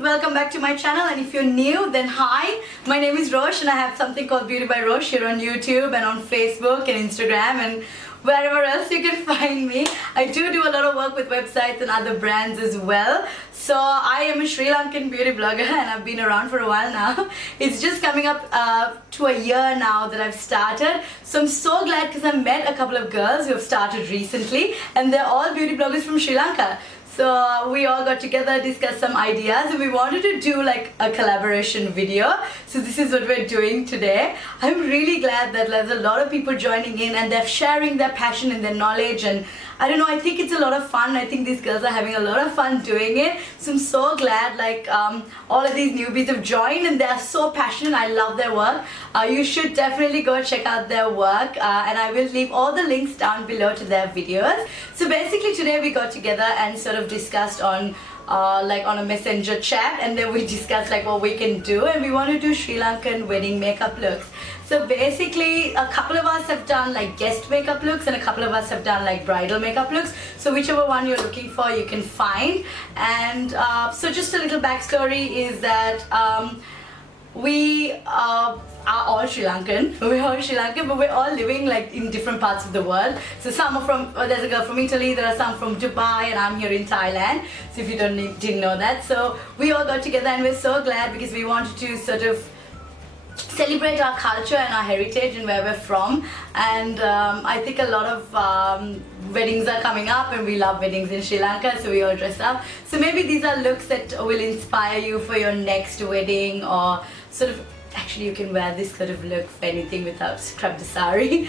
Welcome back to my channel, and if you're new, then hi, my name is Rosh and I have something called Beauty by Rosh here on YouTube and on Facebook and Instagram and wherever else you can find me. I do a lot of work with websites and other brands as well. So I am a Sri Lankan beauty blogger and I've been around for a while now. It's just coming up to a year now that I've started. So I'm so glad because I met a couple of girls who have started recently and they're all beauty bloggers from Sri Lanka. So we all got together, discussed some ideas, and we wanted to do like a collaboration video. So this is what we're doing today. I'm really glad that there's a lot of people joining in and they're sharing their passion and their knowledge, and I don't know, I think it's a lot of fun. I think these girls are having a lot of fun doing it. So I'm so glad like all of these newbies have joined and they're so passionate. I love their work. You should definitely go check out their work and I will leave all the links down below to their videos. So basically today we got together and sort of discussed on like on a messenger chat, and then we discussed like what we can do, and we want to do Sri Lankan wedding makeup looks. So basically a couple of us have done like guest makeup looks and a couple of us have done like bridal makeup looks. So whichever one you're looking for you can find. And so just a little backstory is that we are all Sri Lankan. We're all Sri Lankan, but we're all living like in different parts of the world. So some are from, there's a girl from Italy, there are some from Dubai, and I'm here in Thailand. So if you didn't know that. So we all got together and we're so glad because we wanted to sort of celebrate our culture and our heritage and where we're from. And I think a lot of weddings are coming up and we love weddings in Sri Lanka, so we all dress up. So maybe these are looks that will inspire you for your next wedding, or sort of, actually you can wear this sort of look for anything without scrub the sari.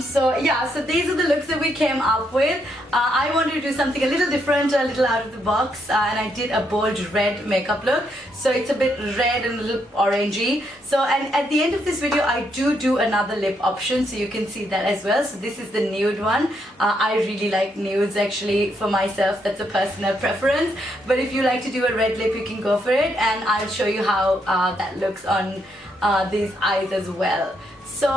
So yeah, so these are the looks that we came up with. I wanted to do something a little different, a little out of the box, and I did a bold red makeup look. So it's a bit red and a little orangey. So, and at the end of this video I do another lip option, so you can see that as well. So this is the nude one. I really like nudes actually for myself, that's a personal preference. But if you like to do a red lip you can go for it, and I'll show you how that looks on these eyes as well. So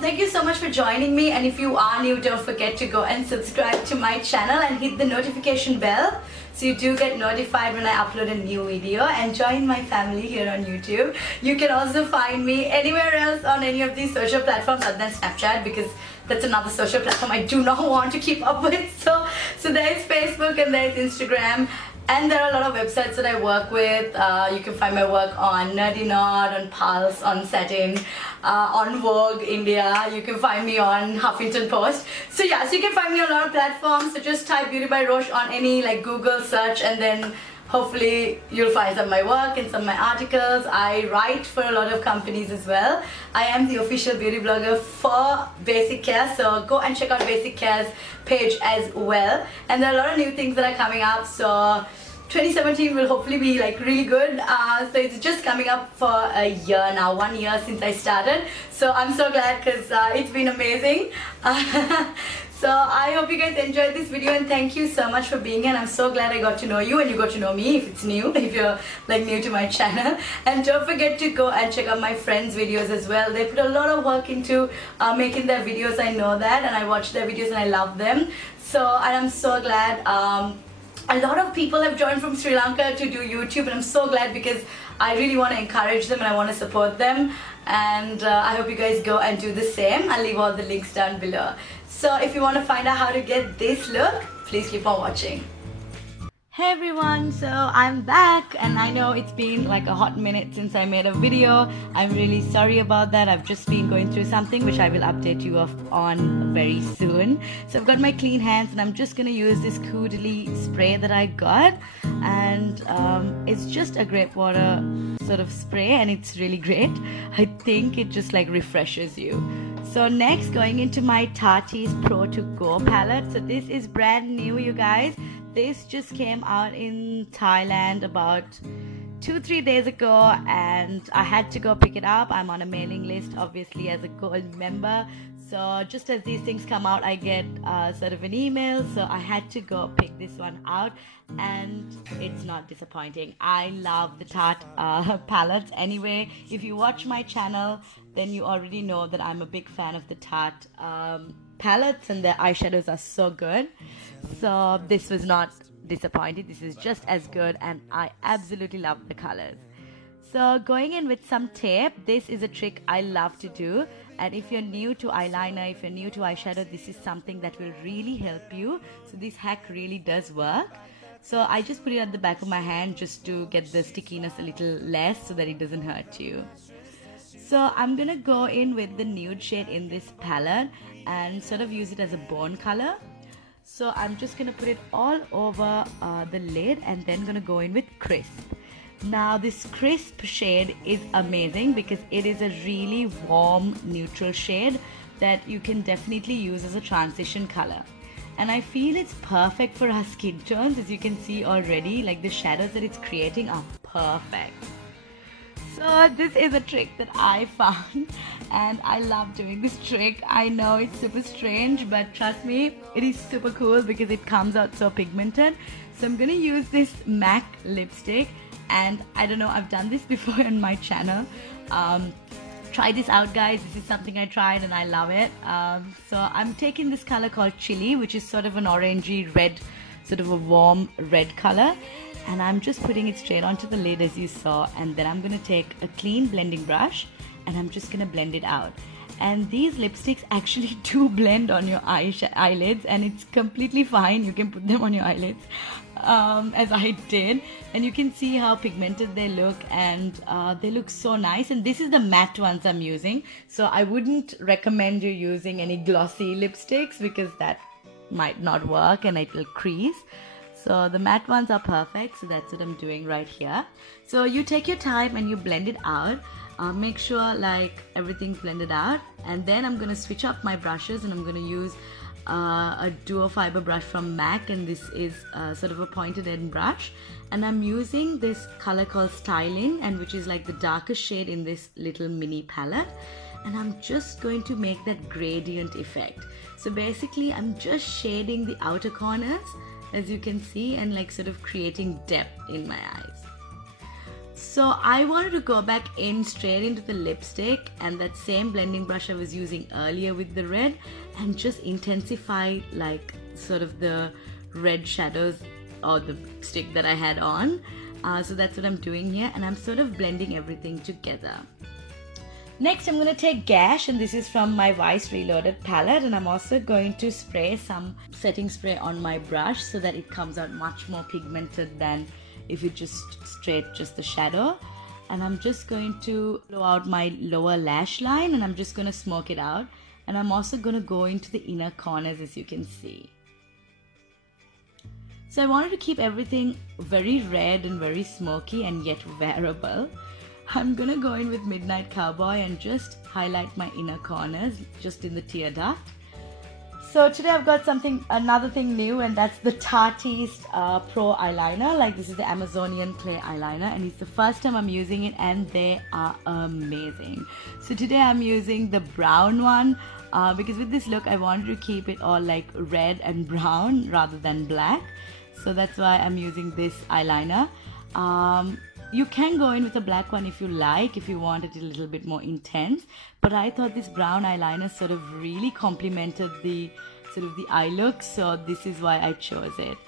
thank you so much for joining me, and if you are new, don't forget to go and subscribe to my channel and hit the notification bell so you do get notified when I upload a new video, and join my family here on YouTube. You can also find me anywhere else on any of these social platforms other than Snapchat, because that's another social platform I do not want to keep up with. So there's Facebook and there's Instagram. And there are a lot of websites that I work with. You can find my work on Nerdy Nod, on Pulse, on Satin, on Vogue India. You can find me on Huffington Post. So yeah, so you can find me on a lot of platforms. So just type Beauty by Rosh on any like Google search, and then hopefully you'll find some of my work and some of my articles. I write for a lot of companies as well. I am the official beauty blogger for Basic Care, so go and check out Basic Care's page as well. And there are a lot of new things that are coming up, so 2017 will hopefully be like really good. So it's just coming up for a year now, 1 year since I started. So I'm so glad because it's been amazing. So I hope you guys enjoyed this video, and thank you so much for being here. And I'm so glad I got to know you and you got to know me if it's new, if you're like new to my channel. And don't forget to go and check out my friends' videos as well. They put a lot of work into making their videos, I know that, and I watch their videos and I love them. So, and I'm so glad a lot of people have joined from Sri Lanka to do YouTube, and I'm so glad because I really want to encourage them and I want to support them, and I hope you guys go and do the same. I'll leave all the links down below. So if you want to find out how to get this look, please keep on watching. Hey everyone, so I'm back, and I know it's been like a hot minute since I made a video. I'm really sorry about that. I've just been going through something which I will update you on very soon. So I've got my clean hands and I'm just gonna use this Caudalie spray that I got, and it's just a grape water sort of spray, and it's really great. I think it just like refreshes you. So next, going into my Tati's Pro To Go palette. So this is brand new, you guys. This just came out in Thailand about 2-3 days ago, and I had to go pick it up. I'm on a mailing list, obviously, as a gold member. So just as these things come out, I get sort of an email. So I had to go pick this one out, and it's not disappointing. I love the Tarte palettes. Anyway, if you watch my channel, then you already know that I'm a big fan of the Tarte palettes, and the eyeshadows are so good. So this was not disappointing. This is just as good, and I absolutely love the colors. So going in with some tape, this is a trick I love to do. And if you're new to eyeliner, if you're new to eyeshadow, this is something that will really help you. So this hack really does work. So I just put it at the back of my hand just to get the stickiness a little less so that it doesn't hurt you. So I'm gonna go in with the nude shade in this palette and sort of use it as a bone color. So I'm just gonna put it all over the lid, and then gonna go in with Crisp. Now this Crisp shade is amazing because it is a really warm neutral shade that you can definitely use as a transition color. And I feel it's perfect for our skin tones. As you can see already, like the shadows that it's creating are perfect. So this is a trick that I found, and I love doing this trick. I know it's super strange, but trust me, it is super cool because it comes out so pigmented. So I'm gonna use this MAC lipstick, and I don't know, I've done this before on my channel. Try this out, guys. This is something I tried and I love it. So I'm taking this color called Chili, which is sort of an orangey red, sort of a warm red color. And I'm just putting it straight onto the lid, as you saw, and then I'm going to take a clean blending brush and I'm just going to blend it out. And these lipsticks actually do blend on your eyelids, and it's completely fine. You can put them on your eyelids as I did, and you can see how pigmented they look, and they look so nice. And this is the matte ones I'm using, so I wouldn't recommend you using any glossy lipsticks because that might not work and it will crease. So the matte ones are perfect, so that's what I'm doing right here. So you take your time and you blend it out. Make sure like everything's blended out, and then I'm going to switch up my brushes, and I'm going to use a duo fiber brush from MAC, and this is sort of a pointed end brush, and I'm using this color called Styling, and which is like the darkest shade in this little mini palette, and I'm just going to make that gradient effect. So basically I'm just shading the outer corners, as you can see, and like sort of creating depth in my eyes. So I wanted to go back in straight into the lipstick and that same blending brush I was using earlier with the red, and just intensify like sort of the red shadows or the stick that I had on. So that's what I'm doing here, and I'm sort of blending everything together. Next I'm going to take Gash, and this is from my Vice Reloaded palette, and I'm also going to spray some setting spray on my brush so that it comes out much more pigmented than if you just the shadow. And I'm just going to blow out my lower lash line, and I'm just going to smoke it out, and I'm also going to go into the inner corners, as you can see. So I wanted to keep everything very red and very smoky and yet wearable. I'm gonna go in with Midnight Cowboy and just highlight my inner corners just in the tear duct. So today I've got another thing new, and that's the Tati's Pro eyeliner. Like, this is the Amazonian clay eyeliner, and it's the first time I'm using it, and they are amazing. So today I'm using the brown one because with this look I wanted to keep it all like red and brown rather than black. So that's why I'm using this eyeliner. You can go in with a black one if you like, if you want it a little bit more intense. But I thought this brown eyeliner sort of really complemented the eye look, so this is why I chose it.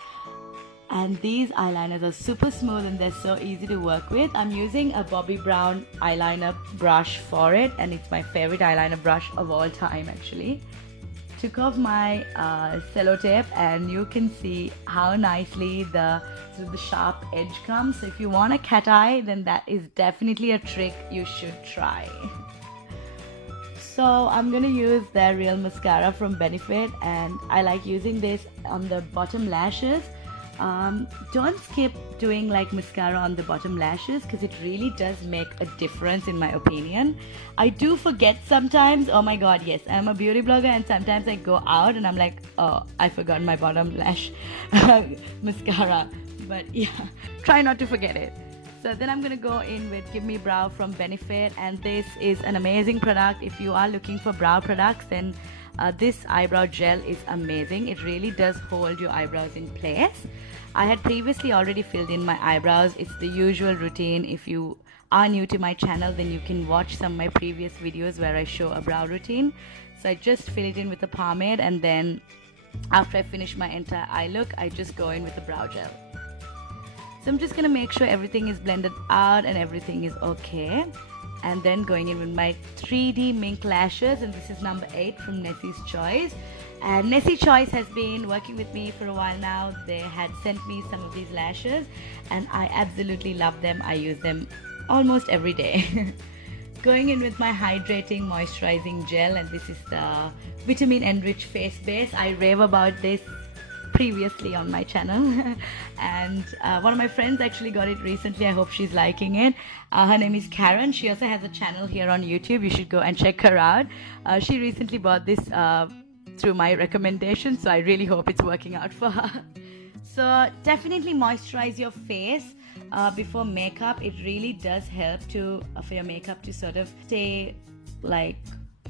And these eyeliners are super smooth and they're so easy to work with. I'm using a Bobbi Brown eyeliner brush for it, and it's my favorite eyeliner brush of all time actually. Took off my sellotape, and you can see how nicely the sharp edge comes. So if you want a cat eye, then that is definitely a trick you should try. So I'm going to use the Real Mascara from Benefit, and I like using this on the bottom lashes. Don't skip doing like mascara on the bottom lashes, because it really does make a difference in my opinion. I do forget sometimes. Oh my god, yes, I'm a beauty blogger, and sometimes I go out and I'm like, oh, I forgot my bottom lash mascara. But yeah, try not to forget it. So then I'm gonna go in with Give Me Brow from Benefit, and this is an amazing product. If you are looking for brow products, then this eyebrow gel is amazing. It really does hold your eyebrows in place. I had previously already filled in my eyebrows. It's the usual routine. If you are new to my channel, then you can watch some of my previous videos where I show a brow routine. So I just fill it in with a pomade, and then after I finish my entire eye look, I just go in with the brow gel. So I'm just gonna make sure everything is blended out and everything is okay. And then going in with my 3D Mink lashes, and this is number 8 from Nessie's Choice. And Nessie Choice has been working with me for a while now. They had sent me some of these lashes, and I absolutely love them. I use them almost every day. Going in with my hydrating moisturizing gel, and this is the Vitamin Enrich Face Base. I rave about this previously on my channel, and one of my friends actually got it recently. I hope she's liking it. Her name is Karen. She also has a channel here on YouTube. You should go and check her out. She recently bought this through my recommendation, so I really hope it's working out for her. So definitely moisturize your face before makeup. It really does help for your makeup to sort of stay like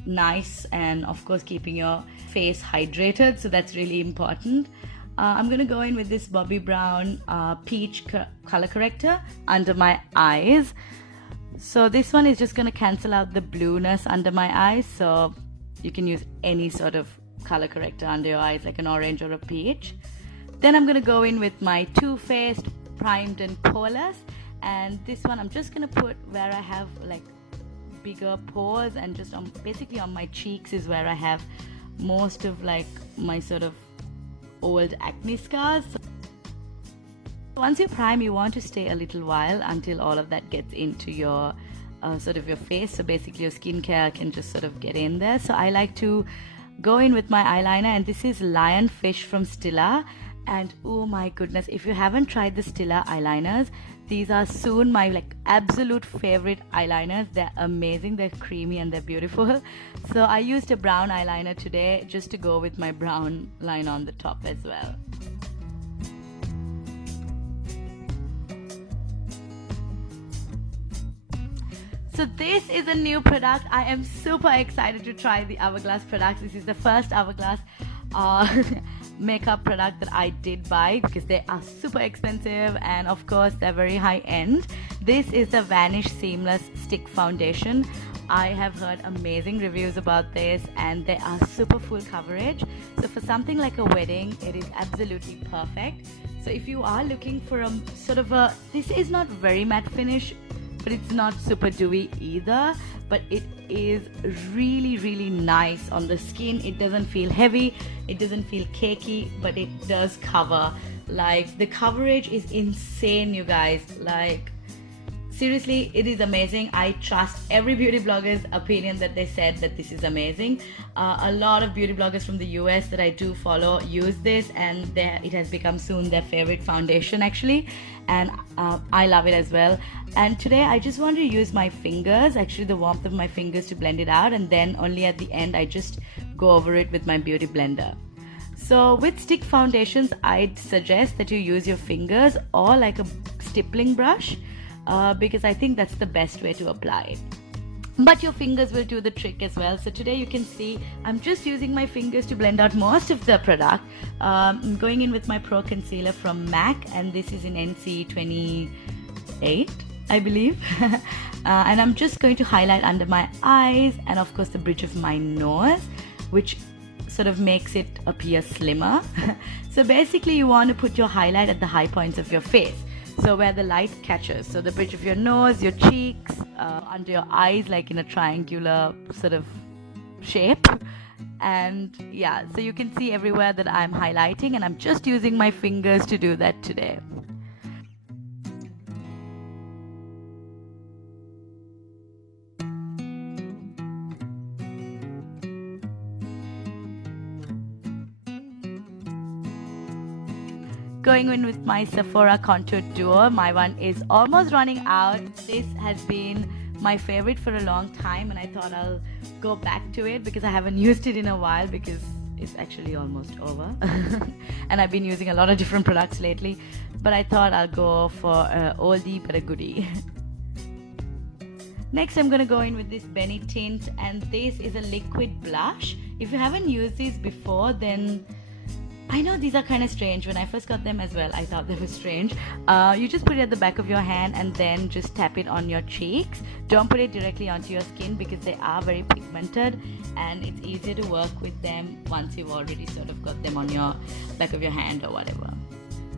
nice, and of course keeping your face hydrated, so that's really important. I'm gonna go in with this Bobbi Brown peach color corrector under my eyes. So this one is just gonna cancel out the blueness under my eyes, so you can use any sort of color corrector under your eyes, like an orange or a peach. Then I'm gonna go in with my Too Faced Primed and Poreless, and this one I'm just gonna put where I have like bigger pores, and just basically on my cheeks is where I have most of like my sort of old acne scars. Once you prime, you want to stay a little while until all of that gets into your sort of your face, so basically your skincare can just sort of get in there. So I like to go in with my eyeliner, and this is Lionfish from Stila. And oh my goodness, if you haven't tried the Stila eyeliners, these are soon my like absolute favorite eyeliners. They're amazing, they're creamy, and they're beautiful. So I used a brown eyeliner today just to go with my brown line on the top as well. So this is a new product. I am super excited to try the Hourglass products. This is the first Hourglass makeup product that I did buy, because they are super expensive and of course they're very high end. This is the Vanish Seamless Stick Foundation. I have heard amazing reviews about this, and they are super full coverage. So for something like a wedding, it is absolutely perfect. So if you are looking for a sort of a, this is not very matte finish, but it's not super dewy either, but it is really, really nice on the skin. It doesn't feel heavy, it doesn't feel cakey, but it does cover. Like, the coverage is insane, you guys. Like, seriously, it is amazing. I trust every beauty blogger's opinion that they said that this is amazing. A lot of beauty bloggers from the US that I do follow use this, and it has become soon their favorite foundation actually, and I love it as well. And today I just want to use my fingers, actually the warmth of my fingers, to blend it out, and then only at the end I just go over it with my beauty blender. So with stick foundations, I'd suggest that you use your fingers or like a stippling brush, because I think that's the best way to apply it. But your fingers will do the trick as well. So today you can see I'm just using my fingers to blend out most of the product. I'm going in with my Pro Concealer from MAC, and this is in NC 28, I believe. And I'm just going to highlight under my eyes and of course the bridge of my nose, which sort of makes it appear slimmer. So basically you want to put your highlight at the high points of your face, so where the light catches, so the bridge of your nose, your cheeks, under your eyes, like in a triangular sort of shape. And yeah, so you can see everywhere that I'm highlighting, and I'm just using my fingers to do that today. Going in with my Sephora Contour Duo. My one is almost running out. This has been my favorite for a long time, and I thought I'll go back to it because I haven't used it in a while, because it's actually almost over. And I've been using a lot of different products lately, but I thought I'll go for a oldie but a goodie. Next, I'm gonna go in with this Benny tint, and this is a liquid blush. If you haven't used these before, then I know these are kind of strange. When I first got them as well, I thought they were strange. You just put it at the back of your hand and then just tap it on your cheeks. Don't put it directly onto your skin because they are very pigmented, and it's easier to work with them once you've already sort of got them on your back of your hand or whatever.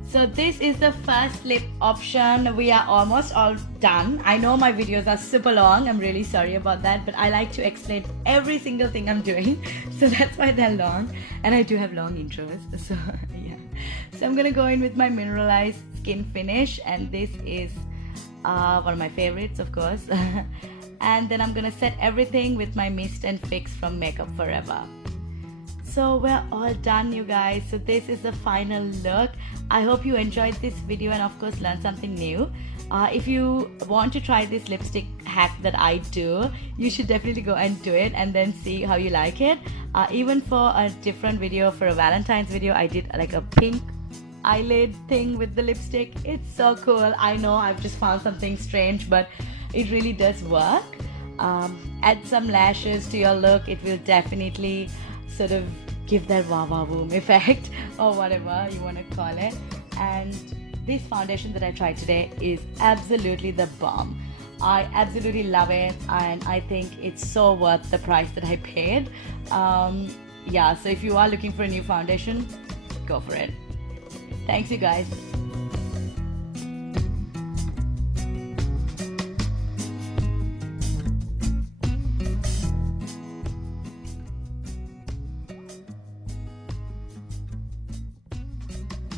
So this is the first lip option. We are almost all done. I know my videos are super long. I'm really sorry about that, but I like to explain every single thing I'm doing, so that's why they're long. And I do have long intros, so yeah. So I'm gonna go in with my mineralized skin finish, and this is one of my favorites, of course. And then I'm gonna set everything with my Mist and Fix from Makeup Forever. So we're all done, you guys. So this is the final look. I hope you enjoyed this video and of course learned something new. If you want to try this lipstick hack that I do, you should definitely go and do it and then see how you like it. Even for a different video, for a Valentine's video, I did like a pink eyelid thing with the lipstick. It's so cool. I know I've just found something strange, but it really does work. Add some lashes to your look. It will definitely sort of give that wow wow boom effect or whatever you want to call it. And this foundation that I tried today is absolutely the bomb. I absolutely love it, and I think it's so worth the price that I paid. Yeah, so if you are looking for a new foundation, go for it. Thanks, you guys.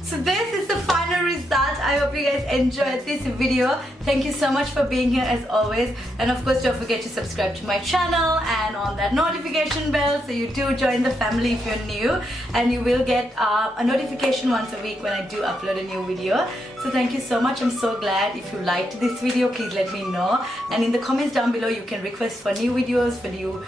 So this is the final result. I hope you guys enjoyed this video. Thank you so much for being here as always. And of course, don't forget to subscribe to my channel and on that notification bell so you do join the family if you're new. And you will get a notification once a week when I do upload a new video. So thank you so much. I'm so glad. If you liked this video, please let me know. And in the comments down below, you can request for new videos, for new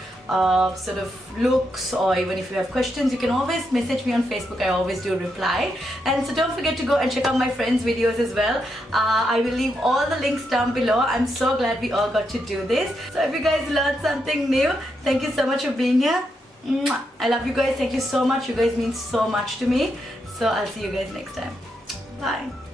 sort of looks, or even if you have questions, you can always message me on Facebook. I always do reply. And so don't forget to go and check out my friends' videos as well. I will leave all the links down below. I'm so glad we all got to do this. So if you guys learned something new, thank you so much for being here. I love you guys. Thank you so much. You guys mean so much to me. So I'll see you guys next time. Bye.